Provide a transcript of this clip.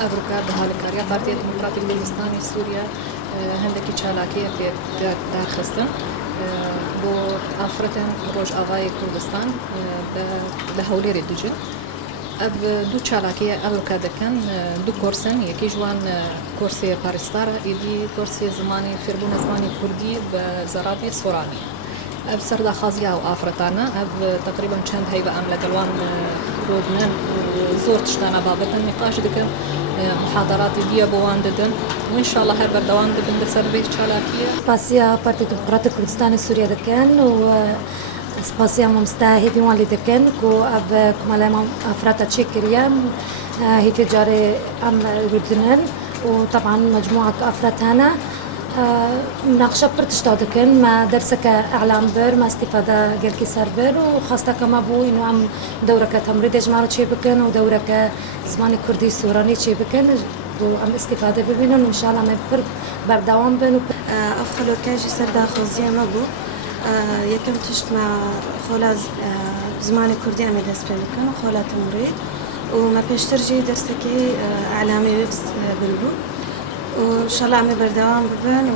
أبركا بهالكاريا بارتية ديمقراطي كردستاني سوريا هندكي چالاكية في دارخستن بو آفرتن روج آغای کردستان به هولێری دجن اب دو چالاکیە ئەوکا دەکەن دو کۆرسن یەکی جوان کۆرسی پارێستارە ئیدی کۆرسی زمانی فێربوونە زمانی کوردی بە زەرابی سۆرانی اب سەرداخوازیە و ئافرەتانە اب تقریبا چەند هەیبە ئەم لەگەڵوان ڕۆبنەن زۆر تشتانە بابەتن نقاش دەکەن محاضراتی دیە بۆوان دەدەن و ئینشاءالله هەر بەردەوام دەبن لەسەر بێ چالاکیە. سپاسیا پارتی دموکراتی کوردستانی سووریا دەکەن و سپاسیا مستهدی وان لی دکن کو اب کمال ما افراد چه کریان هیچ جاره ام ردنن و طبعا مجموعة افراد هنا ناقشة برتشتا دکن ما درسك اعلام بر ما استفادة قال كي سربر وخاصة كما بو انه ام دورك تمريض اجماع تشي بكن ودورك زماني كردي سوراني تشي بكن وام استفادة ببينن وان شاء الله ما بردوام بن افخلو كاجي سردا خوزيه ما بو یکم تشت مع خلاص زمان كردي عم يدرس بكن وخلا تمريض وما بيشتر جي درسكي اعلامي بلبو وان شاء الله عم بردوام ببن